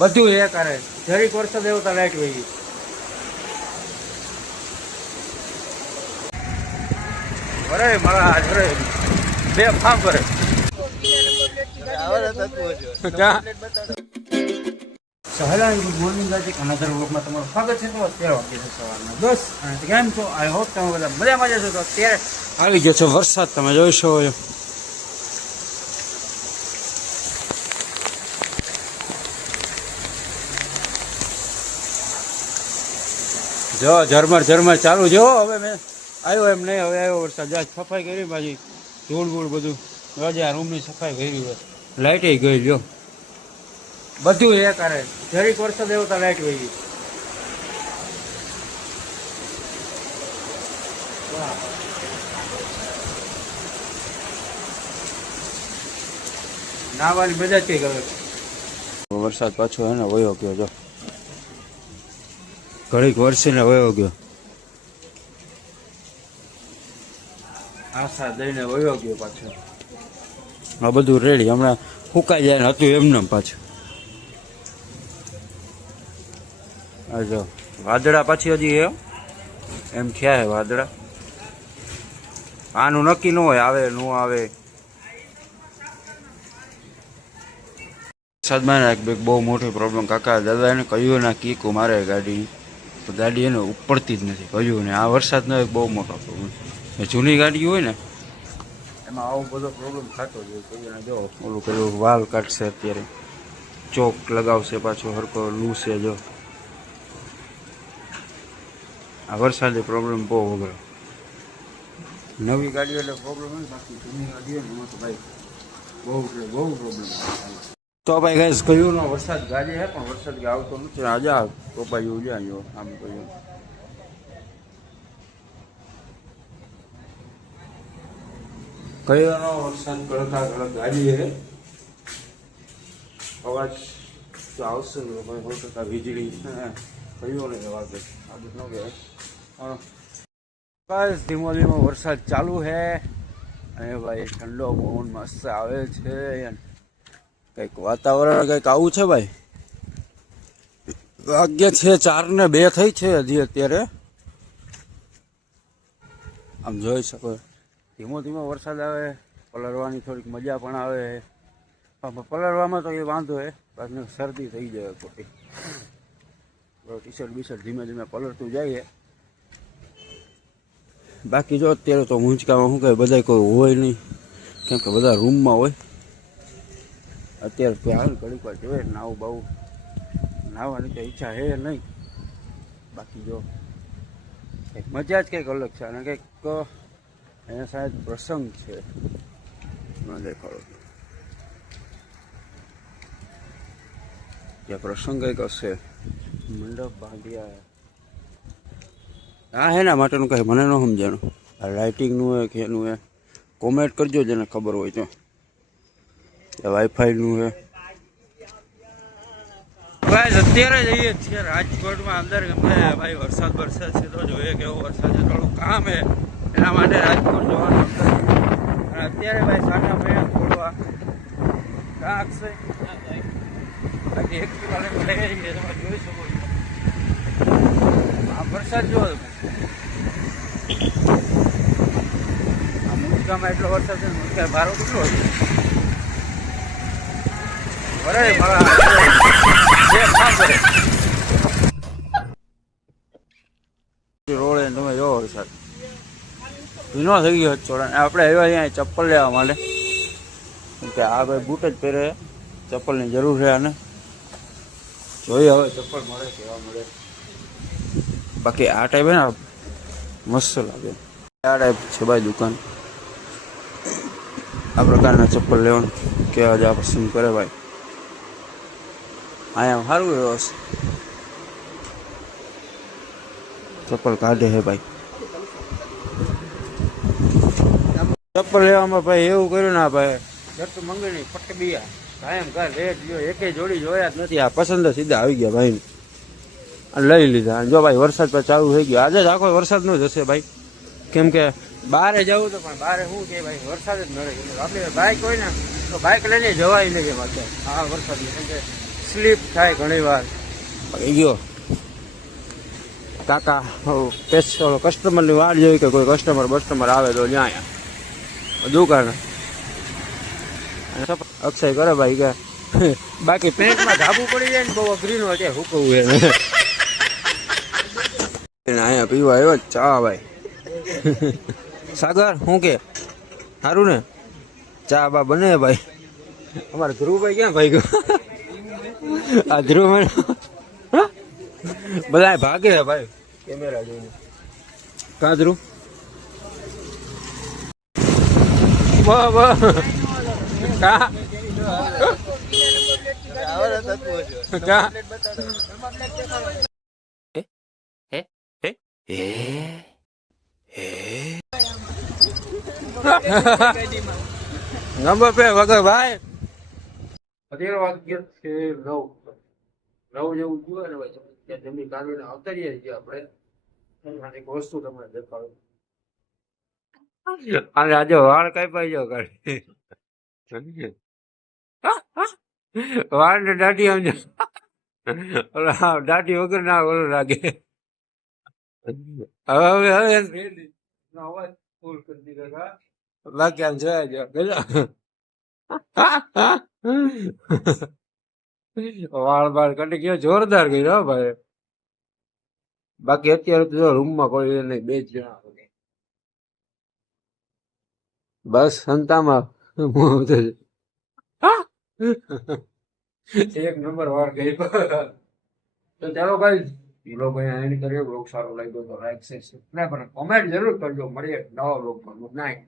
બધું એ કરે. જરીક વરસાદ આવ્યો તો લાઈટ વહી ગઈ. અરે મારા અરે બે ફામ કરે સહેલા ગુડ મોર્નિંગ ગાઈસ, એક અનધર વ્લોગમાં તમારું સ્વાગત છે. તો અત્યારે વાગે છે સવારના 10 અને કેમ છો? આઈ હોપ તમે બધા મજામાં જશો. તો અત્યારે આવી ગયો છે વરસાદ, તમે જોઈ શકો છો. જો ઝરમર ઝરમર ચાલુ. જો હવે મેં આવ્યો એમ નહીં, હવે આવ્યો વરસાદ. જ સફાઈ કરી પાછી, ધૂળ બૂળ બધું રજા રૂમની સફાઈ કરી હોય, લાઇટે ગઈ. જો બધું એ કરે. જરીક વરસાદ આવ્યો તો લાઇટ વહી ગઈ. નાવાની મજા જ કઈ કરે. વરસાદ પાછો હે ને વયો ગયો. જો ઘડીક વરસીને વયો ગયો. આશા દઈને વયો ગયો પાછો. આ બધું રેડી, હમણાં ફૂંકાઈ જાય ને હતું એમને પાછું. આ જો વાદળા પાછી હજી એમ થયા હે વાદળા. આનું નક્કી ન હોય, આવે ન આવે. વરસાદમાં એક બહુ મોટી પ્રોબ્લેમ. કાકા દાદા એને કહ્યું ના કીકું મારે ગાડી, તો ગાડી એને ઉપડતી જ નથી કહ્યું ને. આ વરસાદનો એક બહુ મોટો પ્રોબ્લેમ. જૂની ગાડી હોય ને એમાં આવો બધો પ્રોબ્લેમ થતો જ હોય. જો ઓલું પેલું વાલ કાઢશે અત્યારે, ચોક લગાવશે પાછો હરકો લૂસે. જો આ વરસાદે પ્રોબ્લેમ બહુ વગર. નવી ગાડીઓ એટલે પ્રોબ્લેમ હોય, બાકી જૂની ગાડીઓ ને એમાં તો ભાઈ બહુ પ્રોબ્લેમ. તો ભાઈ ગાઈસ કહ્યું ને વરસાદ ગાજે હે, પણ વરસાદ આવતો નથી. આજે ટોપાઈ ઉજાયો આમ કહ્યું. કયો વરસાદ કડકા કડક ગાજી હે. અવાજ તો આવશે ને ભાઈ, 100% વીજળી કયો ને વાત આદત ન કહેવાય. બસ ધીમો ધીમો વરસાદ ચાલુ હે અને ભાઈ ઠંડો પવન મસ્ત આવે છે. કંઈક વાતાવરણ કંઈક આવું છે ભાઈ. વાગ્ય છે 4:02 થઈ છે હજી અત્યારે. આમ જોઈ શકો ધીમો ધીમો વરસાદ આવે, પલળવાની થોડીક મજા પણ આવે. પલળવામાં તો એ વાંધો હે, પાછું શરદી થઈ જાય ખોટી. ટી શર્ટ બીશર્ટ ધીમે ધીમે પલળતું જાય. બાકી જો અત્યારે તો મૂંચકામાં શું કહે બધા કોઈ હોય નહીં, કેમ કે બધા રૂમમાં હોય. અત્યારે કોઈ હાલ ઘડીક વાર જોઈએ નાવું બાવું. નાહવાની તો ઈચ્છા હે નહીં. બાકી જો કંઈક મજા જ કંઈક અલગ છે. અને કંઈક અહીંયા શાયદ પ્રસંગ છે, દેખાડો ત્યાં પ્રસંગ કંઈક હશે. મંડપ બાંધ્યા. હા એના માટેનું કંઈ મને ન સમજાણું. આ લાઇટિંગનું હોય કે એનું હે, કોમેન્ટ કરજો જેને ખબર હોય તો. વાઈફાઈનું હે. ભાઈ અત્યારે જઈએ છીએ રાજકોટમાં અંદર. ભાઈ વરસાદ છે તો જોઈએ કેવો વરસાદ છે. થોડું કામ હે એના માટે રાજકોટ જવાનું. અને અત્યારે ભાઈ સાના મહિના થોડવા કાંક છે. બાકી 1 કિલોમીટર લઈ જઈએ તમે જોઈ શકો છો. આ વરસાદ જો આ મુંદકામાં એટલો વરસાદ છે. મુંદકા ભારો કેટલો હતો. અરે મારા રોડે તમે જોવો વરસાદ ભીનો થઈ ગયો ચોડા. આપણે આવ્યા અહીંયા ચપ્પલ લેવા માટે, કેમ કે આ ભાઈ બૂટ જ પહેરે, ચપ્પલની જરૂર છે આને. જોઈએ હવે ચપ્પલ મળે કેવા મળે. બાકી આ ટાઈપ ને મસ્ત લાગે. આ ટાઈપ છે ભાઈ દુકાન. આ પ્રકારના ચપ્પલ લેવાનું કેવા જ આ પસંદ કરે ભાઈ. અહીંયા સારું વ્યવસ્થિત ચપ્પલ કાઢે છે ભાઈ. ચપ્પલ લેવામાં ભાઈ એવું કર્યું ના ભાઈ, જતું મંગળી ફટ બીયા કાયમ કાર રેટ જો એકે જોડી જોયા જ નથી. આ પસંદ સીધા આવી ગયા ભાઈ, લઈ લીધા. જો ભાઈ વરસાદ પર ચાલુ થઈ ગયો. આજે જ આખો વરસાદનો જ હશે ભાઈ, કેમ કે બહારે જવું તો પણ બહારે શું કે ભાઈ વરસાદ જ નડે. આપણે બાઇક હોય ને તો બાઇક લઈને જવાય નહીં પાછળ આ વરસાદમાં, કેમ કે તકલીફ થાય ઘણી વાર. ગયો કાકા પેલો કસ્ટમરની વાટ જોઈ કે કોઈ કસ્ટમર આવે તો ત્યાં દુકાન અક્ષય કરે ભાઈ કે બાકી પેન્ટમાં ધાબુ પડી જાય ને બહુ અઘરી નો અત્યારે હુકવું અહીંયા પીવા આવ્યો ચા ભાઈ. સાગર શું કે સારું ને ચા બા બને ભાઈ. અમારે ધ્રુવભાઈ ક્યાં ભાઈ ગયો? આ ધ્રુવ બધા ભાગે છે ભાઈ કેમેરા જોઈને. કા ધ્રુવ કા નંબર પે વગર ભાઈ. અત્યારે વાગ્ય છે 9 જેવું જોયે ને ભાઈ જમીન કાઢીને અવતરીએ છીએ આપણે. એક વસ્તુ તમને દેખાડું. અને આજે વાળ કઈ પાઈ જાવ કાઢી વાળ ને દાઢી સમજો દાઢી વગર ના ઓલું લાગે. હવે અવાજ ફૂલ કરી દીધો લાગ્યા જોયા જો વાળ બાળ કાઢી ગયો જોરદાર કર્યો ભાઈ. બાકી અત્યારે તો રૂમમાં કોઈ નહીં, 2 જણા બસ સંતામાં એક નંબર વાર ગઈ. તો ચાલો ભાઈ બ્લોગ અહીંયા એન્ડ કરીએ. બ્લોગ સારો લાગ્યો તો લાઈક શેર સબસ્ક્રાઈબ અને કોમેન્ટ જરૂર કરજો. મળીએ નવા બ્લોગમાં. Good night.